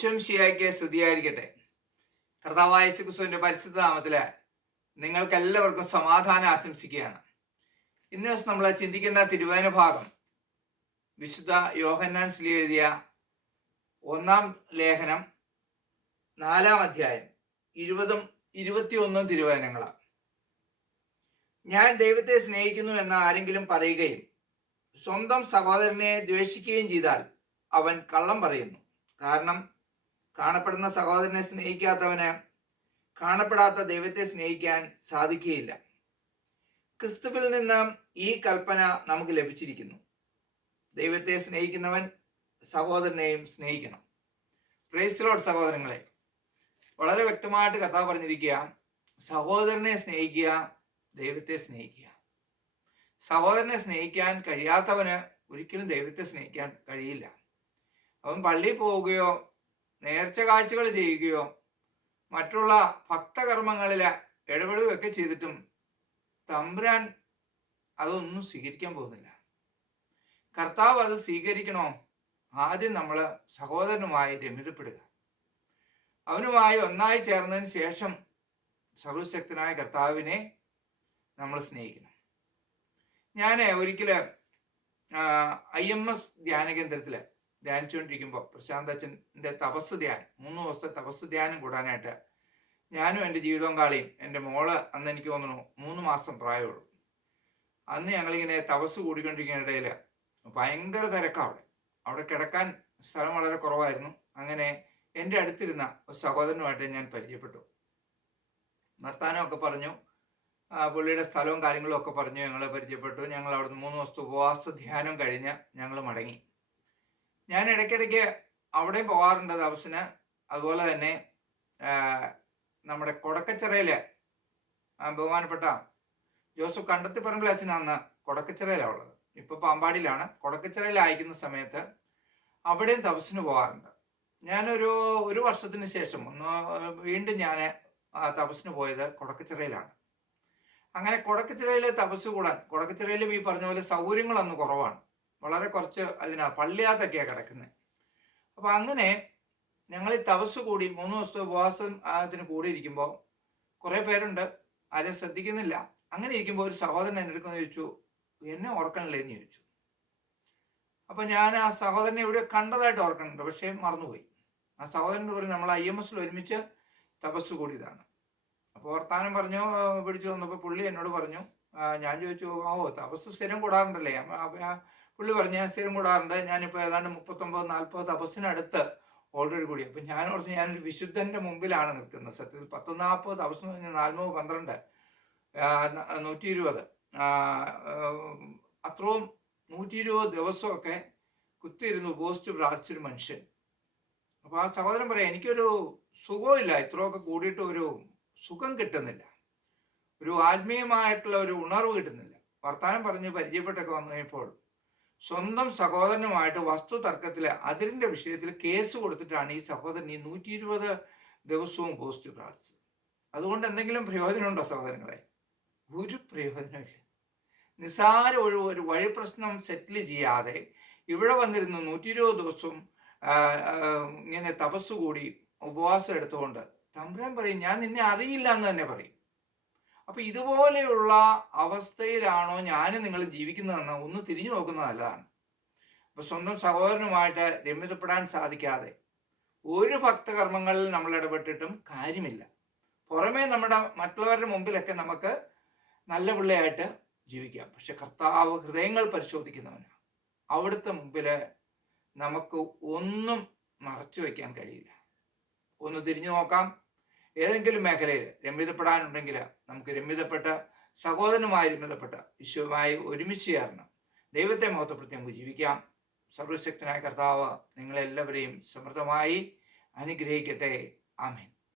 ഈശ്വംശിയായിക്ക് സ്തുതിയായിരിക്കട്ടെ. കർത്താവായ യേശുക്രിസ്തുവിന്റെ പരിശുദ്ധ നാമത്തില് നിങ്ങൾക്ക് എല്ലാവർക്കും സമാധാനം ആശംസിക്കുകയാണ്. ഇന്ന് ദിവസം നമ്മൾ ചിന്തിക്കുന്ന തിരുവചന ഭാഗം വിശുദ്ധ യോഹന്നാൻ ശ്ലീഹ എഴുതിയ 1-ാം ലേഖനം 4-ാം അധ്യായം 20-ഉം 21-ഉം തിരുവചനങ്ങളാണ്. ഞാൻ ദൈവത്തെ സ്നേഹിക്കുന്നു എന്ന് ആരെങ്കിലും പറയുകയും സ്വന്തം സഹോദരനെ ദ്വേഷിക്കുകയും ചെയ്താൽ അവൻ കള്ളം പറയുന്നു. കാരണം കാണപ്പെടുന്ന സഹോദരനെ സ്നേഹിക്കാത്തവന് കാണപ്പെടാത്ത ദൈവത്തെ സ്നേഹിക്കാൻ സാധിക്കുകയില്ല. ക്രിസ്തുവിൽ നിന്ന് ഈ കൽപ്പന നമുക്ക് ലഭിച്ചിരിക്കുന്നു: ദൈവത്തെ സ്നേഹിക്കുന്നവൻ സഹോദരനെയും സ്നേഹിക്കണം. Praise Lord. സഹോദരങ്ങളെ, വളരെ വ്യക്തമായിട്ട് കർത്താവ് പറഞ്ഞിരിക്കുക, സഹോദരനെ സ്നേഹിക്കുക, ദൈവത്തെ സ്നേഹിക്കുക. സഹോദരനെ സ്നേഹിക്കാൻ കഴിയാത്തവന് ഒരിക്കലും ദൈവത്തെ സ്നേഹിക്കാൻ കഴിയില്ല. അവൻ പള്ളിയിൽ പോവുകയോ നേർച്ച കാഴ്ചകൾ ചെയ്യുകയോ മറ്റുള്ള ഭക്തകർമ്മങ്ങളിൽ ഇടപെടുകയൊക്കെ ചെയ്തിട്ടും തമ്പുരാൻ അതൊന്നും സ്വീകരിക്കാൻ പോകുന്നില്ല. കർത്താവ് അത് സ്വീകരിക്കണോ, ആദ്യം നമ്മൾ സഹോദരനുമായി രമ്യതപ്പെടുക, അവനുമായി ഒന്നായി ചേർന്നതിന് ശേഷം സർവശക്തനായ കർത്താവിനെ നമ്മൾ സ്നേഹിക്കണം. ഞാൻ ഒരിക്കൽ IMS ധ്യാന കേന്ദ്രത്തിൽ ധ്യാനിച്ചുകൊണ്ടിരിക്കുമ്പോൾ പ്രശാന്ത് അച്ഛൻ്റെ തപസ് ധ്യാനം, 3 ദിവസത്തെ തപസ് ധ്യാനം കൂടാനായിട്ട് ഞാനും എൻ്റെ ജീവിതപങ്കാളിയും, എൻ്റെ മോള് അന്ന് എനിക്ക് തോന്നുന്നു 3 മാസം പ്രായമുള്ളൂ, അന്ന് ഞങ്ങളിങ്ങനെ തപസ് കൂടിക്കൊണ്ടിരിക്കുന്ന ഇടയിൽ ഭയങ്കര തിരക്കാണ്. അവിടെ കിടക്കാൻ സ്ഥലം വളരെ കുറവായിരുന്നു. അങ്ങനെ എൻ്റെ അടുത്തിരുന്ന ഒരു സഹോദരനുമായിട്ട് ഞാൻ പരിചയപ്പെട്ടു. വർത്താനമൊക്കെ പറഞ്ഞു, പുള്ളിയുടെ സ്ഥലവും കാര്യങ്ങളും ഒക്കെ പറഞ്ഞു ഞങ്ങളെ പരിചയപ്പെട്ടു. ഞങ്ങൾ അവിടുന്ന് 3 ദിവസത്തെ ഉപവാസ ധ്യാനം കഴിഞ്ഞ് ഞങ്ങൾ മടങ്ങി. ഞാൻ ഇടയ്ക്കിടയ്ക്ക് അവിടെയും പോകാറുണ്ട് തപസ്സിന്. അതുപോലെ തന്നെ നമ്മുടെ കൊടക്കച്ചിറയിൽ ബഹുമാനപ്പെട്ട ജോസഫ് കണ്ടത്തിപ്പറമ്പിൽ അച്ഛനാണ് കൊടക്കച്ചിറയിലാണ് ഉള്ളത്. ഇപ്പോൾ പാമ്പാടിയിലാണ്. കൊടക്കച്ചിറയിൽ അയക്കുന്ന സമയത്ത് അവിടെയും തപസ്സിന് പോകാറുണ്ട്. ഞാനൊരു വർഷത്തിന് ശേഷം വീണ്ടും ഞാൻ തപസ്സിന് പോയത് കൊടക്കച്ചിറയിലാണ്. അങ്ങനെ കൊടക്കച്ചിറയിൽ തപസ് കൂടാൻ, കൊടക്കച്ചിറയിലും ഈ പറഞ്ഞ പോലെ സൗകര്യങ്ങളൊന്നും കുറവാണ്, വളരെ കുറച്ച് പള്ളിയാത്തൊക്കെയാണ് കിടക്കുന്നത്. അപ്പം അങ്ങനെ ഞങ്ങൾ ഈ തപസ് കൂടി 3 ദിവസത്തെ ഉപവാസത്തിന് കൂടിയിരിക്കുമ്പോൾ കുറേ പേരുണ്ട്, ആരും ശ്രദ്ധിക്കുന്നില്ല. അങ്ങനെ ഇരിക്കുമ്പോൾ ഒരു സഹോദരൻ എൻ്റെ അടുത്ത് ചോദിച്ചു, എന്നെ ഓർക്കണില്ലേ എന്ന് ചോദിച്ചു. അപ്പം ഞാൻ ആ സഹോദരനെ എവിടെ കണ്ടതായിട്ട് ഓർക്കണുണ്ട്, പക്ഷേ മറന്നുപോയി. ആ സഹോദരൻ പറഞ്ഞു, നമ്മൾ IMS ഒരുമിച്ച് തപസ് കൂടിയതാണ്. അപ്പോൾ വർത്താനം പറഞ്ഞു പിടിച്ചു വന്നപ്പോൾ പുള്ളി എന്നോട് പറഞ്ഞു, ഞാൻ ചോദിച്ചു, തപസ് സ്ഥിരം കൂടാറുണ്ടല്ലേ? പുള്ളി പറഞ്ഞു, ഞാൻ സ്ഥിരം കൂടാറുണ്ട്, ഞാനിപ്പോൾ ഏതാണ്ട് 39-40 തപസ്സിനടുത്ത് ഓൾറെഡി കൂടി. അപ്പം ഞാൻ ഓർത്ത് ഞാനൊരു വിശുദ്ധൻ്റെ മുമ്പിലാണ് നിൽക്കുന്നത്. സത്യത്തിൽ 10-40 തപസ് എന്ന് പറഞ്ഞാൽ 40-12 120 അത്രയും 120 ദിവസമൊക്കെ കുത്തിയിരുന്ന് ഉപവസിച്ച് പ്രാർത്ഥിച്ചൊരു മനുഷ്യൻ. അപ്പോൾ ആ സഹോദരൻ പറയാം, എനിക്കൊരു സുഖമില്ല, ഇത്രയൊക്കെ കൂടിയിട്ട് ഒരു സുഖം കിട്ടുന്നില്ല, ഒരു ആത്മീയമായിട്ടുള്ള ഒരു ഉണർവ് കിട്ടുന്നില്ല. വർത്താനം പറഞ്ഞ് പരിചയപ്പെട്ടൊക്കെ വന്നു കഴിഞ്ഞപ്പോൾ സ്വന്തം സഹോദരനുമായിട്ട് വസ്തു തർക്കത്തിൽ അതിരിൻ്റെ വിഷയത്തിൽ കേസ് കൊടുത്തിട്ടാണ് ഈ സഹോദരൻ ഈ 120 ദിവസവും പോസ്റ്റ് പ്രാർത്ഥിച്ചത്. അതുകൊണ്ട് എന്തെങ്കിലും പ്രയോജനമുണ്ടോ സഹോദരങ്ങളെ? ഒരു പ്രയോജനമില്ല. നിസ്സാര ഒരു വഴി പ്രശ്നം സെറ്റിൽ ചെയ്യാതെ ഇവിടെ വന്നിരുന്നു 120 ദിവസവും ഇങ്ങനെ തപസ് കൂടി ഉപവാസം എടുത്തുകൊണ്ട് തമ്പുരാൻ പറയും, ഞാൻ നിന്നെ അറിയില്ല എന്ന് തന്നെ പറയും. അപ്പൊ ഇതുപോലെയുള്ള അവസ്ഥയിലാണോ ഞാനും നിങ്ങൾ ജീവിക്കുന്നതെന്ന് ഒന്ന് തിരിഞ്ഞു നോക്കുന്നത് നല്ലതാണ്. അപ്പൊ സ്വന്തം സഹോദരനുമായിട്ട് രമ്യതപ്പെടാൻ സാധിക്കാതെ ഒരു ഭക്തകർമ്മങ്ങളിൽ നമ്മൾ ഇടപെട്ടിട്ടും കാര്യമില്ല. പുറമേ നമ്മുടെ മറ്റുള്ളവരുടെ മുമ്പിലൊക്കെ നമുക്ക് നല്ല പിള്ളയായിട്ട് ജീവിക്കാം, പക്ഷെ കർത്താവ് ഹൃദയങ്ങൾ പരിശോധിക്കുന്നവനാണ്. അവിടുത്തെ മുമ്പില് നമുക്ക് ഒന്നും മറച്ചു വയ്ക്കാൻ കഴിയില്ല. ഒന്ന് തിരിഞ്ഞു നോക്കാം. ഏതെങ്കിലും മേഖലയിൽ രമ്യതപ്പെടാനുണ്ടെങ്കിൽ നമുക്ക് രമ്യതപ്പെട്ട് സഹോദരനുമായി രമ്യതപ്പെട്ട് ഈശോയുമായി ഒരുമിച്ച് ചേർന്ന് ദൈവത്തെ മഹത്വപ്പെടുത്തി നമുക്ക് ജീവിക്കാം. സർവശക്തനായ കർത്താവ് നിങ്ങളെല്ലാവരെയും സമൃദ്ധമായി അനുഗ്രഹിക്കട്ടെ. ആമേൻ.